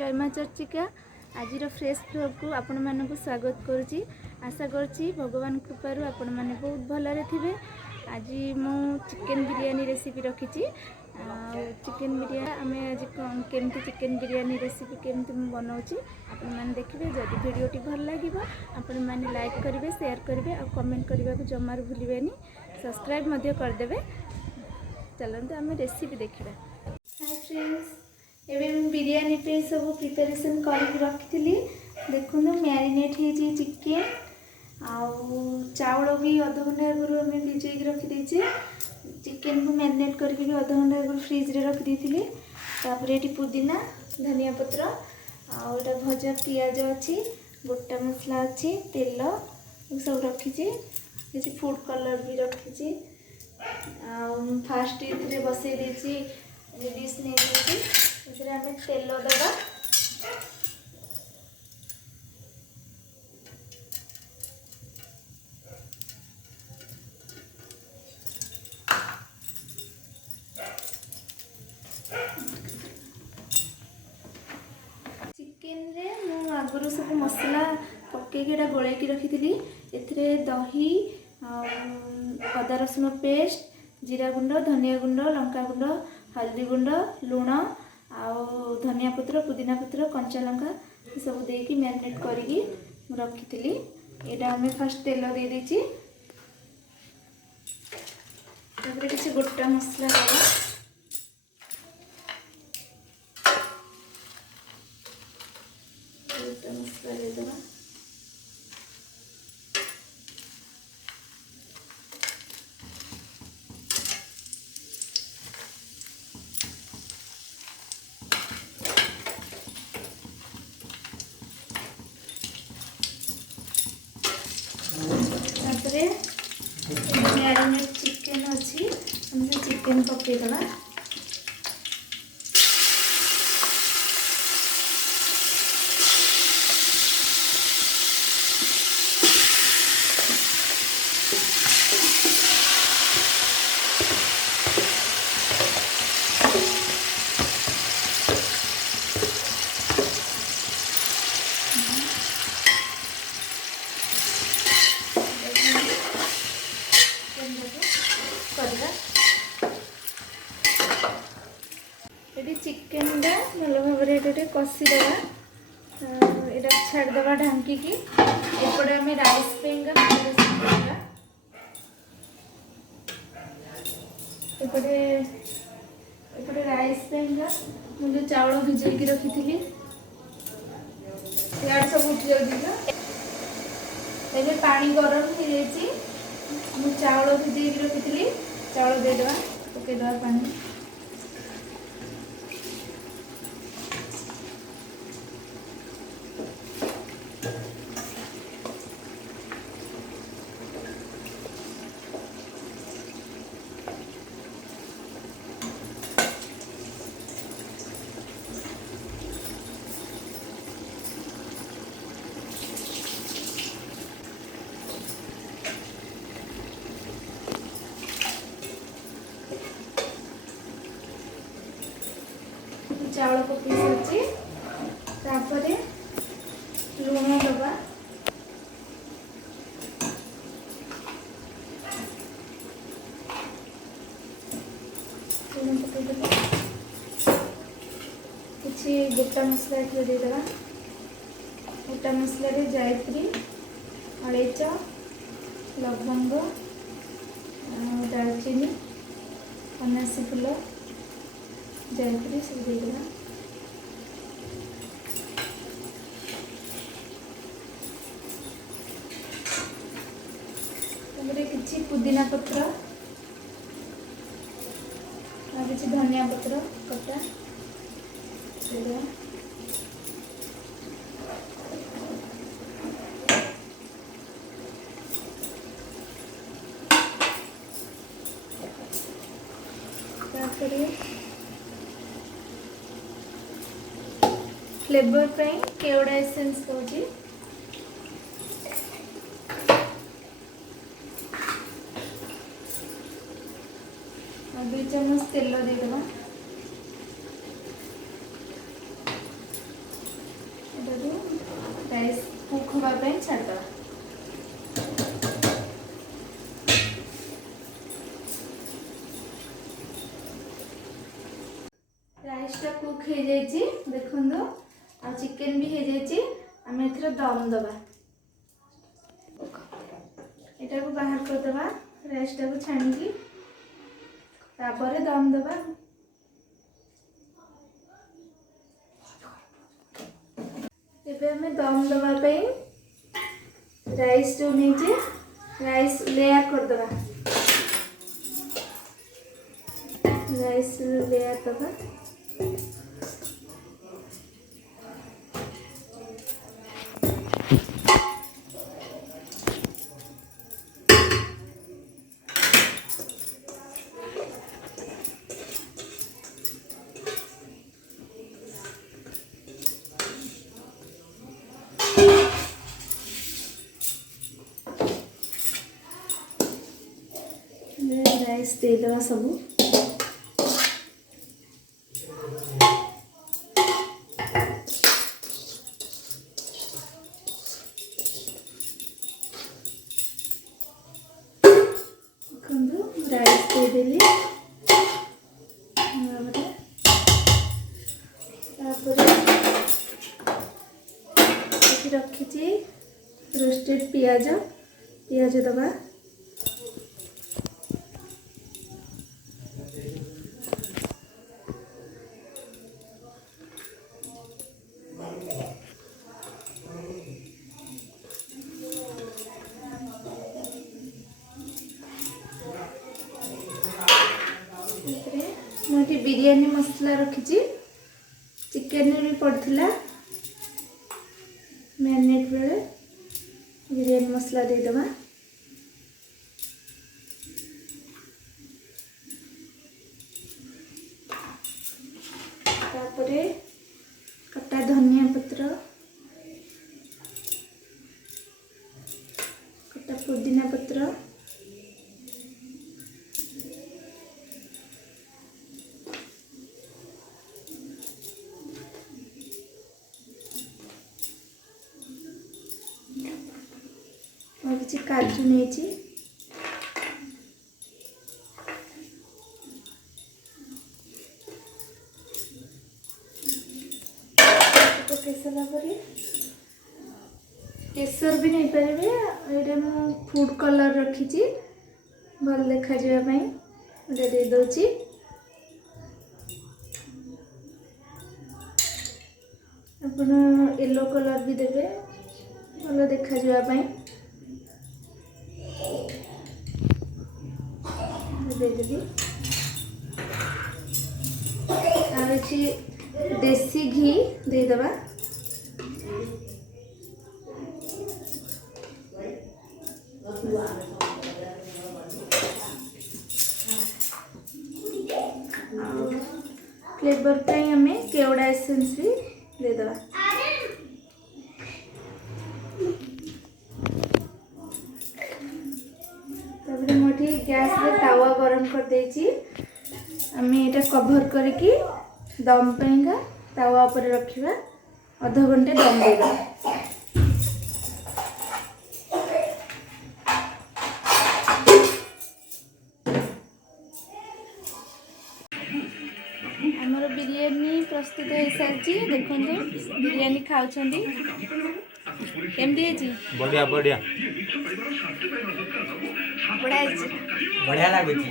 जय माँ चर्चिका आज फ्रेश ब्लॉग को आपण मानक स्वागत करुच्ची। आशा करुच्ची भगवान कृपारू आपण मैंने बहुत भलरे थे। आज मु चिकेन बिरयानी रेसिपी रखी। चिकेन बिरयानी आम आज केमती चिकेन बिरयानी रेसिपी केमती मु बनाऊँगी आपण मैंने देखिए। जदि भिडियोटी भल लगे आपण मैंने लाइक करेंगे, शेयर करेंगे और कमेंट करने को जमार भूलें। सब्सक्राइब करदे। चलते आम रेसिपी देखा। हाय फ्रेंड्स, एवं बिरयानी पे सब प्रिपरेशन करके रखी। देखो मैरिनेट हो चिकेन चाउल भी अध घंटा आगु आम भिजे रखीदे। चिकेन को मैरिनेट करके भी अध घंटा आगु फ्रिज रे रखी। तापर ये पुदीना धनिया पत्र आटा भजा पियाज अच्छी गोटा मसला अच्छी तेल सब रखी। किसी फूड कलर भी रखी। फास्ट ये बसई डिश नहीं आम तेल दबा। चिकेन रे मु आगुरी सब मसला पकईकि गोलैकी रखी। ए दही अदा रसुण पेस्ट, जीरा गुंड, धनिया गुंड, लंका गुंड, हल्दी गुंड, लुण आउ धनिया पत्र, पुदीना पत्र, कंचा लंका सब देकी मैरिनेट करके रखी। यहाँ आम फास्ट तेल दे देछि। किसी गोटा मसला दबा। गोटा मसला दे दबा। मैरिनेट चिकेन अच्छी चिकेन पकईदे। चिकेन भल भाव कषिदेवा। यहाँ छाड़देवा ढांकी। एपटे आम राइस एपटे राइस मुझे चाउल भिजेकी रखी। यार सब उठी जाए। पानी गरम हो जाए। चाउल भिजेकी रखी। चाउल देदेवा पकईदेवा पानी। चाउल पकई सारी लुण दबा। लुण पकईदे किसी गोटा मसला देदेवा। गोटा मसला जायत्री, अलैच, लवंग, दालचीनी, अनासी फूल, जायत्री सब देदेवा। किसी पुदीना पत्र किसी धनिया पत्र कटा देदेवा। फ्लेवर केवड़ा एसेंस दूसरी। 2 चम्मच तेल देदेवा। ରାଇସ୍ କୁକ୍ ହେବା ପାଇଁ ଛାଡ଼ିଦେବା। ରାଇସ୍ଟା କୁକ୍ ହେଇଯାଇଛି ଦେଖନ୍ତୁ, ଆଉ ଚିକେନ୍ ବି ହେଇଯାଇଛି। ଆମେ ଏଥିରେ ଦମ୍ ଦେବା। ଏଟାକୁ ବାହାର କରିଦେବା, ରାଇସ୍ଟାକୁ ଛାଣିକି, ତାପରେ ଦମ୍ ଦେବା। ଏବେ ଆମେ ଦମ୍ ଦେବା ପାଇଁ ରାଇସ୍ जो ନେଇचे राइस लेयर करदेवा। राइस लेयर दबा। राइस दे देवा सबू। राइस दे देली रखी रोस्टेड पियाज पियाज दबा। मुझे बिरयानी मसला रखी चिकेन भी पड़ता मैरिनेट बेले बिरयानी मसला देदेवा। तापरे कटा धनिया पत्र, कटा पुदीना पत्र, और किसी काजू नहीं केसर भी नहीं पारे। ये फूड कलर रखी भल देखा दे दौची। अपन येलो कलर भी देवे भल देखा देसी घी दे दबा। फ्लेवर पे हमें केवड़ा एसेंस भी दे दबा। तबरे मोटी गैस रे तावा गरम कर देची। हमें एटा कवर करके दम पेंगा तावा ऊपर रखिबा। आधा घंटे दम देबा। हमर बिरयानी प्रस्तुत हो सारी। देखंतु बिरयानी खाउछंदी केमदी है जी। बढ़िया बढ़िया बढ़िया लागुची।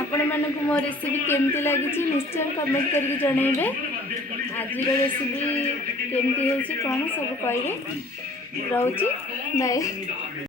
आपण मानक मो रेसिपी केमती लगी निश्चय कमेंट करके जनइबे। आज रेसिपी केमती होची कोन सब कहबे। रहउची बाय।